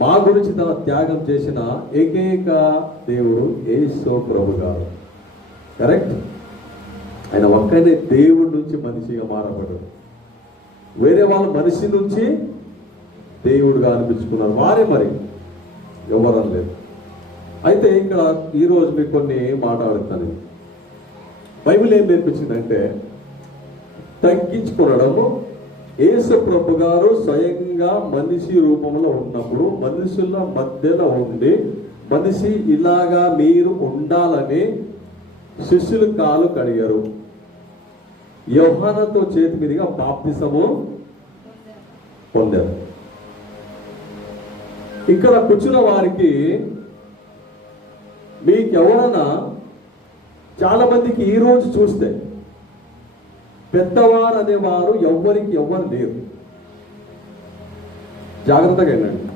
మా గురించి తన త్యాగం చేసిన ఏకైక దేవుడు యేసు ప్రభు గారు. కరెక్ట్. ఆయన ఒక్కనే దేవుడి నుంచి మనిషిగా మారబడ్డాడు. వేరే వాళ్ళు మనిషి నుంచి దేవుడుగా అనిపించుకున్నారు. వారే మరి ఎవరం లేదు. అయితే ఇక్కడ ఈరోజు మీకు కొన్ని మాట్లాడుతాను. బైబిల్ ఏం నేర్పించిందంటే తగ్గించుకోవడము. యేసు ప్రభు గారు స్వయంగా మనిషి రూపంలో ఉన్నప్పుడు మనుషుల మధ్యలో ఉండి మనిషి ఇలాగా మీరు ఉండాలని శిష్యులు కాలు కడిగారు. యోహానుతో చేతి మీదుగా బాప్తిసము పొందారు. ఇక్కడ కూర్చున్న వారికి మీకెవరన్నా చాలా మందికి ఈరోజు చూస్తే పెద్దవారు అనేవారు ఎవరికి ఎవరు లేరు. జాగ్రత్తగా వినండి.